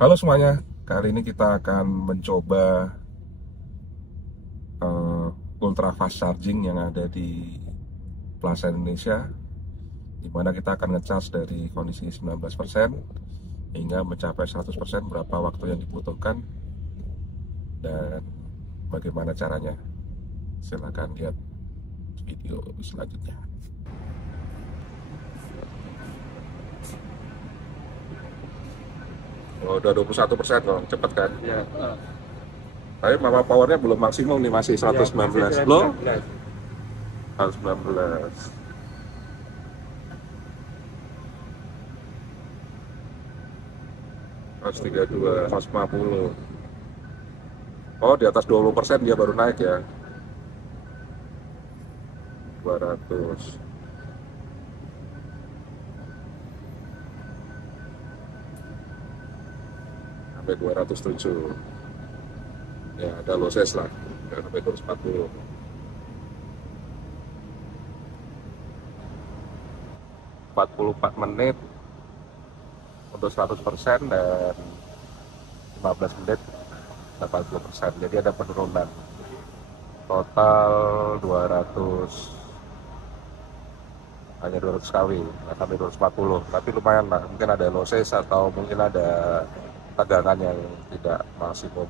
Halo semuanya, kali ini kita akan mencoba ultra fast charging yang ada di Plaza Indonesia, di mana kita akan ngecas dari kondisi 19% hingga mencapai 100% berapa waktu yang dibutuhkan dan bagaimana caranya. Silahkan lihat video selanjutnya. Oh, udah 21%, loh, cepet kan? Ya, Tapi mama powernya belum maksimum nih, masih ya 119 masih loh, 19. 119, 132, 150. Oh, di atas 20% dia baru naik ya. 200 sampai 207. Ya, ada loses lah. Nggak sampai 240. 44 menit untuk 100% dan 15 menit 80%. Jadi ada penurunan. Total 200, hanya 200 kW, nggak sampai 240. Tapi lumayan lah, mungkin ada loses atau mungkin ada tegangan yang tidak maksimum.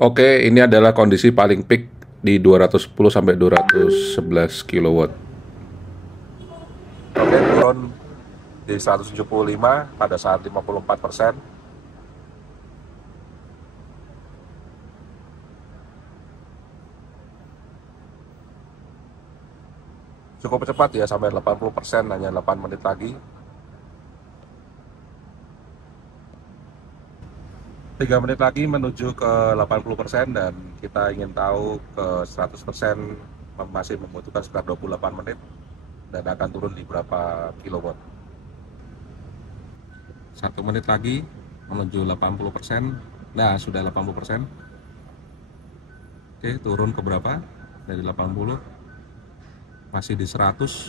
Oke, ini adalah kondisi paling peak di 210 sampai 211 kilowatt. Oke, turun di 175 pada saat 54%. Cukup cepat ya, sampai 80%, hanya 8 menit lagi. 3 menit lagi menuju ke 80% dan kita ingin tahu ke 100% masih membutuhkan sekitar 28 menit dan akan turun di berapa kilowatt. 1 menit lagi menuju 80%. Nah, sudah 80%. Oke, turun ke berapa? Dari 80 masih di 100.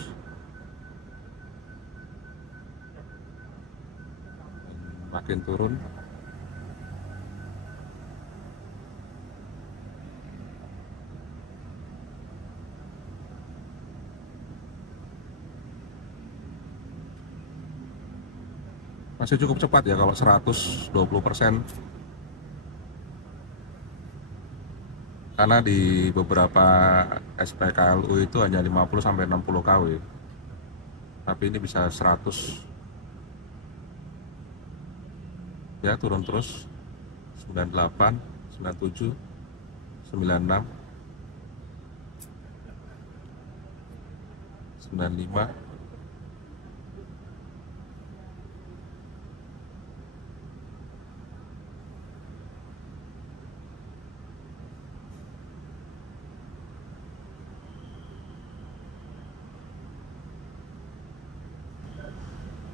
Makin turun. Masih cukup cepat ya kalau 120%. Karena di beberapa SPKLU itu hanya 50 sampai 60 kW. Tapi ini bisa 100. Ya, turun terus. 98, 97, 96, 95.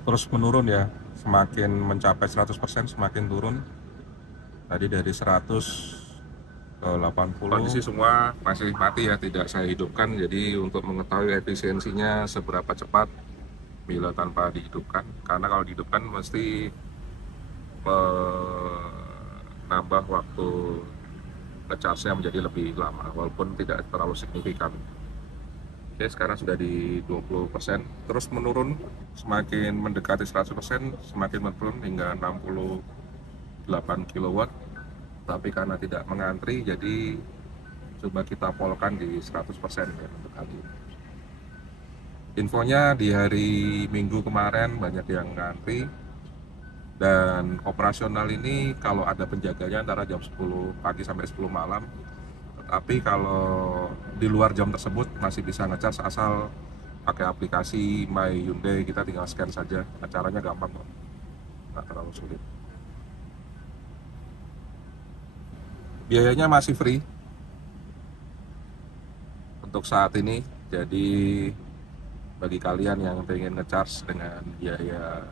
Terus menurun ya, semakin mencapai 100% semakin turun. Tadi dari 100 ke 80. Kondisi semua masih mati ya, tidak saya hidupkan. Jadi untuk mengetahui efisiensinya seberapa cepat bila tanpa dihidupkan, karena kalau dihidupkan mesti menambah waktu ngecharge-nya menjadi lebih lama walaupun tidak terlalu signifikan. Oke, sekarang sudah di 20%, terus menurun, semakin mendekati 100% semakin menurun hingga 68 kilowatt. Tapi karena tidak mengantri, jadi coba kita polkan di 100% ya untuk kali ini. Infonya di hari Minggu kemarin banyak yang ngantri, dan operasional ini kalau ada penjaganya antara jam 10 pagi sampai 10 malam. Tapi kalau di luar jam tersebut masih bisa ngecas asal pakai aplikasi My Hyundai, kita tinggal scan saja. Caranya gampang kok, nggak terlalu sulit. Biayanya masih free untuk saat ini, jadi bagi kalian yang pengen ngecharge dengan biaya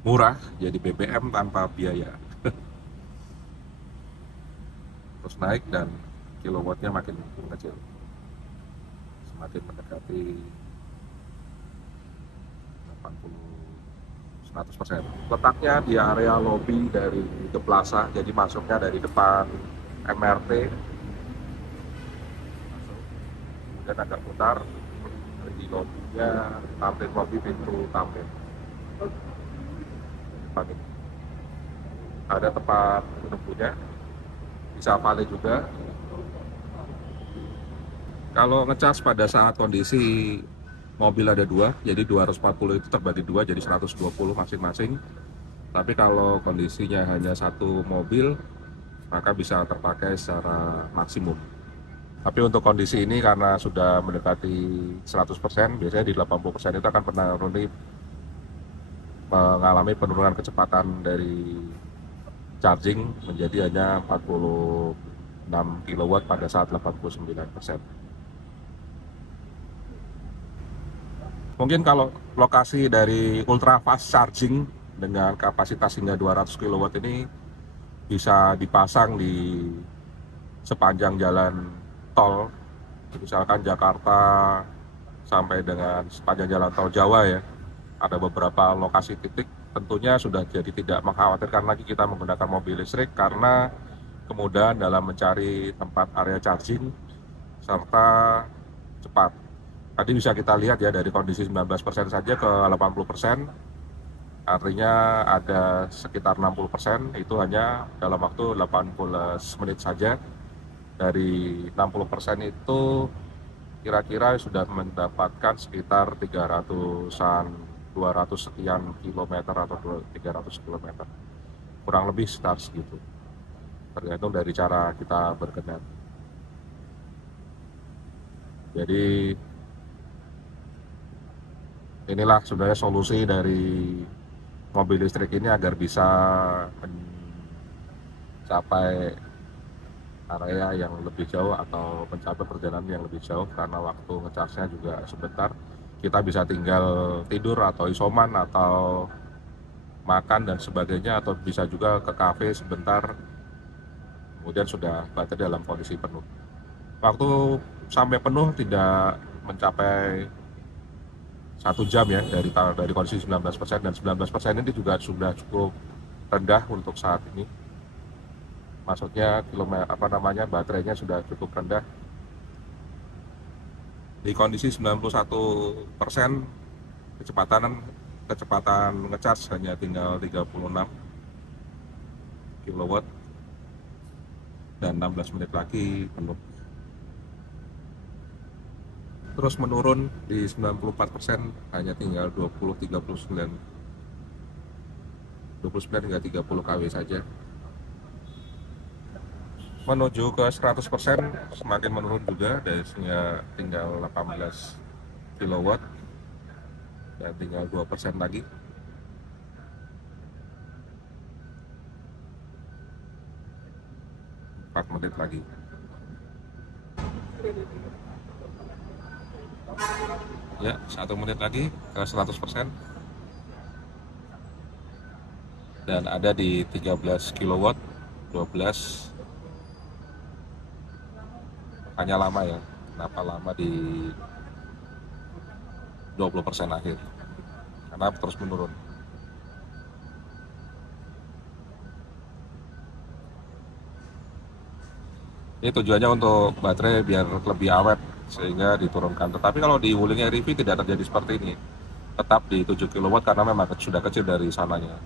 murah, jadi BBM tanpa biaya, terus naik dan kilowattnya makin kecil. semakin mendekati 80 100%. Letaknya di area lobi dari The Plaza, jadi masuknya dari depan MRT, kemudian agak putar di lobinya, tamrin lobi pintu tamrin. Depan ini ada tempat menunggunya, bisa valet juga. Kalau ngecas pada saat kondisi mobil ada dua, jadi 240 itu terbagi dua, jadi 120 masing-masing. Tapi kalau kondisinya hanya satu mobil, maka bisa terpakai secara maksimum. Tapi untuk kondisi ini karena sudah mendekati 100%, biasanya di 80% itu akan mengalami penurunan kecepatan dari charging menjadi hanya 46 kW pada saat 89%. Mungkin kalau lokasi dari ultra fast charging dengan kapasitas hingga 200 kW ini bisa dipasang di sepanjang jalan tol, misalkan Jakarta sampai dengan sepanjang jalan tol Jawa ya. Ada beberapa lokasi titik, tentunya sudah jadi tidak mengkhawatirkan lagi kita menggunakan mobil listrik karena kemudahan dalam mencari tempat area charging serta cepat. Tadi bisa kita lihat ya dari kondisi 19% saja ke 80%, artinya ada sekitar 60% itu hanya dalam waktu 18 menit saja. Dari 60% itu kira-kira sudah mendapatkan sekitar 300-an, 200 sekian kilometer atau 300 kilometer. Kurang lebih sekitar segitu. Tergantung dari cara kita berkendara. Jadi inilah sebenarnya solusi dari mobil listrik ini agar bisa mencapai area yang lebih jauh atau mencapai perjalanan yang lebih jauh karena waktu ngecasnya juga sebentar. Kita bisa tinggal tidur atau isoman atau makan dan sebagainya, atau bisa juga ke kafe sebentar, kemudian sudah baterai dalam kondisi penuh. Waktu sampai penuh tidak mencapai 1 jam ya dari kondisi 19%, dan 19% ini juga sudah cukup rendah untuk saat ini. Maksudnya baterainya sudah cukup rendah. Di kondisi 91% kecepatan ngecas hanya tinggal 36 kW dan 16 menit lagi penuh. Terus menurun di 94% hanya tinggal 29 hingga 30 kW saja. Menuju ke 100% semakin menurun juga, dari tinggal 18 kW dan tinggal 2% lagi. Empat menit lagi. Ya, 1 menit lagi ke 100%. Dan ada di 13 kW, 12. Hanya lama ya, kenapa lama di 20% akhir, karena terus menurun. Ini tujuannya untuk baterai biar lebih awet sehingga diturunkan. Tetapi kalau di Wuling REV tidak terjadi seperti ini, tetap di 7 kW karena memang sudah kecil dari sananya,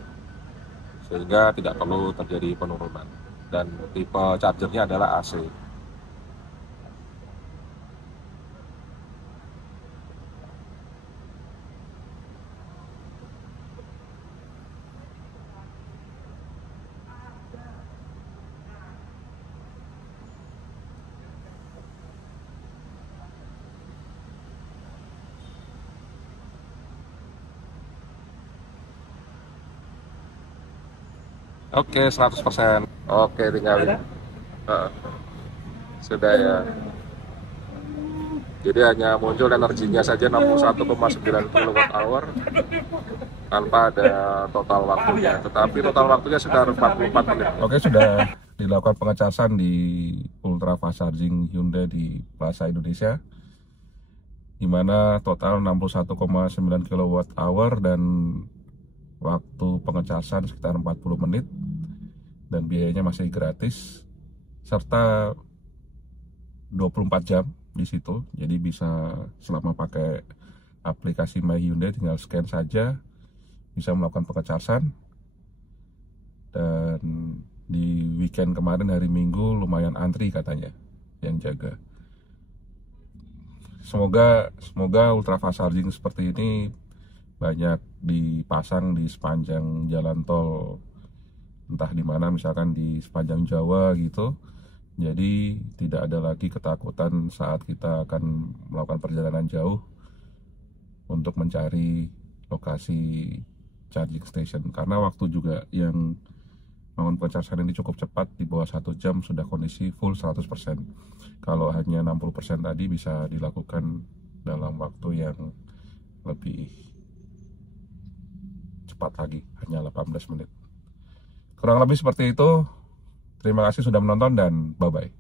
sehingga tidak perlu terjadi penurunan. Dan tipe chargernya adalah AC. Oke, 100%. Oke, tinggal sudah ya. Jadi hanya muncul energinya saja 61,9 kWh tanpa ada total waktunya. Tetapi total waktunya sekitar 44 menit. Oke, sudah dilakukan pengecasan di ultra fast charging Hyundai di Plaza Indonesia. dimana total 61,9 kWh dan waktu pengecasan sekitar 40 menit dan biayanya masih gratis serta 24 jam di situ. Jadi bisa selama pakai aplikasi My Hyundai tinggal scan saja bisa melakukan pengecasan. Dan di weekend kemarin hari Minggu lumayan antri katanya yang jaga. Semoga ultra fast charging seperti ini banyak dipasang di sepanjang jalan tol, entah di mana, misalkan di sepanjang Jawa gitu. Jadi tidak ada lagi ketakutan saat kita akan melakukan perjalanan jauh untuk mencari lokasi charging station, karena waktu juga yang melakukan pengecasan ini cukup cepat, di bawah 1 jam sudah kondisi full 100%. Kalau hanya 60% tadi bisa dilakukan dalam waktu yang lebih cepat lagi, hanya 18 menit. Kurang lebih seperti itu. Terima kasih sudah menonton dan bye-bye.